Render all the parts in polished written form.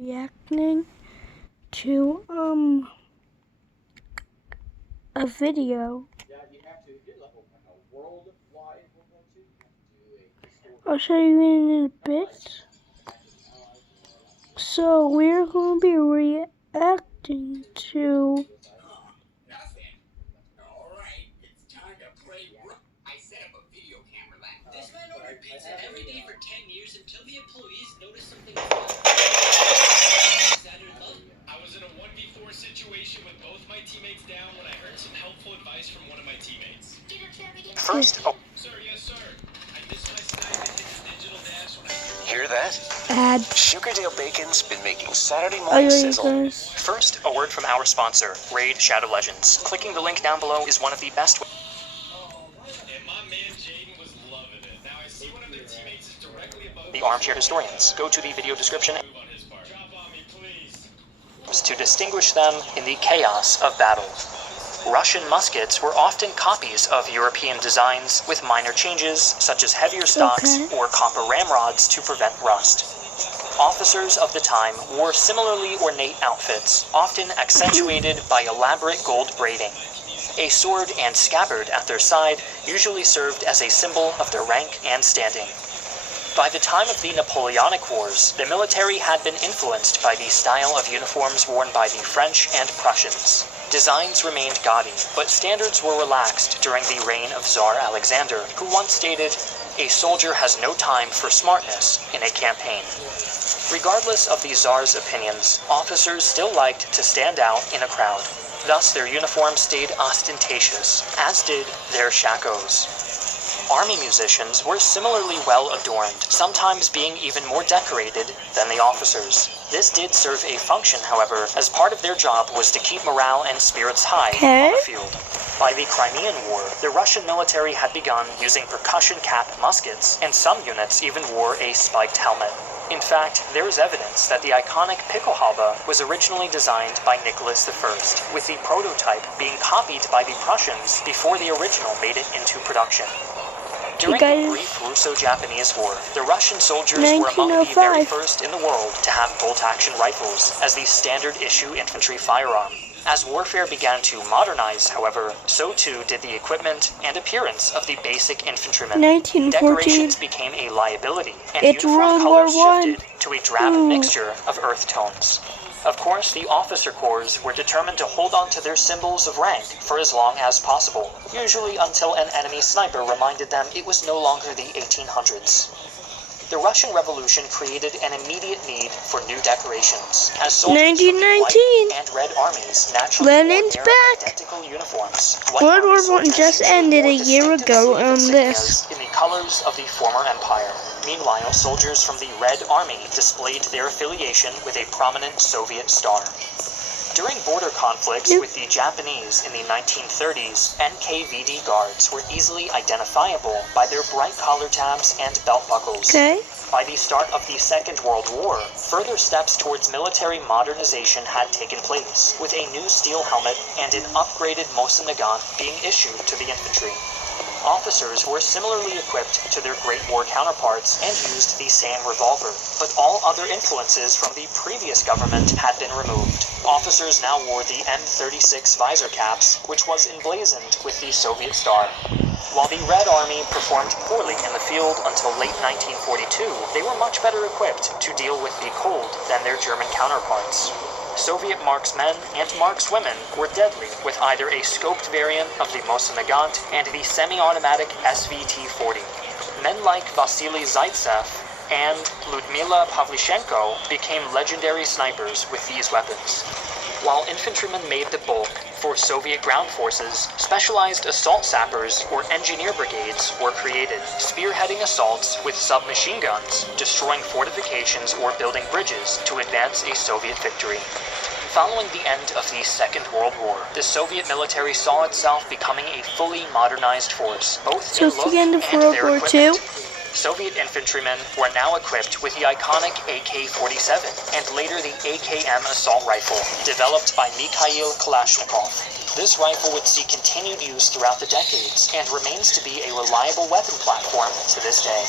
reacting to a video. I'll show you in a bit. So we're going to be reacting to This man ordered pizza every day for 10 years until the employees noticed something. I was in a 1v4 situation with both my teammates down when I heard some helpful advice from one of my teammates. First, Sir, yes, sir. I missed my snipe and hit the digital dash when I hear that? ad. Sugardale Bacon's been making Saturday morning sizzle. Guys. First, a word from our sponsor, Raid Shadow Legends. Clicking the link down below is one of the best ways. And my man Jaden was loving it. Now I see one of their teammates is directly above The armchair historians. Go to the video description move on his part. Drop on me, please. to distinguish them in the chaos of battle. Russian muskets were often copies of European designs with minor changes, such as heavier stocks or copper ramrods to prevent rust. Officers of the time wore similarly ornate outfits, often accentuated by elaborate gold braiding. A sword and scabbard at their side usually served as a symbol of their rank and standing. By the time of the Napoleonic Wars, the military had been influenced by the style of uniforms worn by the French and Prussians. Designs remained gaudy, but standards were relaxed during the reign of Tsar Alexander, who once stated, "A soldier has no time for smartness in a campaign." Regardless of the Tsar's opinions, officers still liked to stand out in a crowd. Thus, their uniforms stayed ostentatious, as did their shakos. Army musicians were similarly well adorned, sometimes being even more decorated than the officers. This did serve a function, however, as part of their job was to keep morale and spirits high on the field. By the Crimean War, the Russian military had begun using percussion-capped muskets, and some units even wore a spiked helmet. In fact, there is evidence that the iconic Pickelhaube was originally designed by Nicholas I, with the prototype being copied by the Prussians before the original made it into production. During the brief Russo-Japanese War, the Russian soldiers were among the very first in the world to have bolt-action rifles as the standard-issue infantry firearm. As warfare began to modernize, however, so too did the equipment and appearance of the basic infantryman. 1914. Decorations became a liability, and It's uniform World War colors I. shifted to a drab mixture of earth tones. Of course, the officer corps were determined to hold on to their symbols of rank for as long as possible, usually until an enemy sniper reminded them it was no longer the 1800s. The Russian Revolution created an immediate need for new decorations, as soldiers from the 1919. white and red armies naturally Lenin's wore back. identical uniforms. White World army War I soldiers just usually ended wore a year distinctive ago sleeve on this. insignias in the colors of the former empire. Meanwhile, soldiers from the Red Army displayed their affiliation with a prominent Soviet star. During border conflicts with the Japanese in the 1930s, Nkvd Guards were easily identifiable by their bright collar tabs and belt buckles. By the start of the Second World War, further steps towards military modernization had taken place, with a new steel helmet and an upgraded Mosin-Nagant being issued to the infantry. Officers were similarly equipped to their Great War counterparts and used the same revolver, but all other influences from the previous government had been removed. Officers now wore the M36 visor caps, which was emblazoned with the Soviet star. While the Red Army performed poorly in the field until late 1942, they were much better equipped to deal with the cold than their German counterparts. Soviet marksmen and markswomen were deadly with either a scoped variant of the Mosin-Nagant and the semi-automatic SVT-40. Men like Vasily Zaitsev and Ludmila Pavlichenko became legendary snipers with these weapons. While infantrymen made the bulk, for Soviet ground forces, specialized assault sappers or engineer brigades were created, spearheading assaults with submachine guns, destroying fortifications or building bridges to advance a Soviet victory. Following the end of the Second World War, the Soviet military saw itself becoming a fully modernized force, both in look and their equipment. Soviet infantrymen were now equipped with the iconic AK-47 and later the AKM assault rifle, developed by Mikhail Kalashnikov. This rifle would see continued use throughout the decades and remains to be a reliable weapon platform to this day.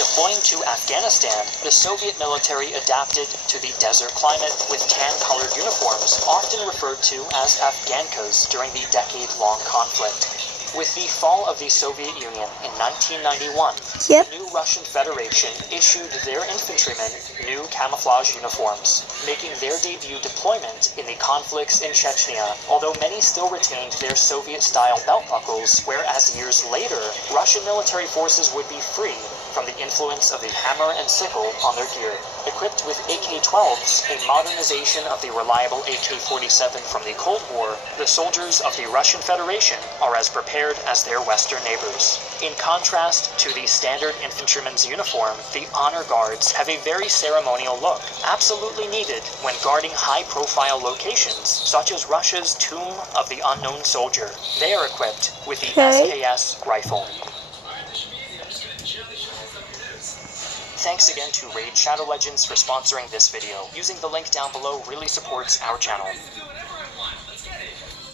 Deploying to Afghanistan, the Soviet military adapted to the desert climate with tan-colored uniforms, often referred to as Afghankas during the decade-long conflict. With the fall of the Soviet Union in 1991, Yep. the new Russian Federation issued their infantrymen new camouflage uniforms, making their debut deployment in the conflicts in Chechnya, although many still retained their Soviet-style belt buckles, whereas years later, Russian military forces would be free from the influence of the hammer and sickle on their gear. Equipped with AK-12s, a modernization of the reliable AK-47 from the Cold War, the soldiers of the Russian Federation are as prepared as their Western neighbors. In contrast to the standard infantryman's uniform, the Honor Guards have a very ceremonial look, absolutely needed when guarding high-profile locations, such as Russia's Tomb of the Unknown Soldier. They are equipped with the SKS rifle. Thanks again to Raid Shadow Legends for sponsoring this video. Using the link down below really supports our channel. Do whatever I want. Let's get it.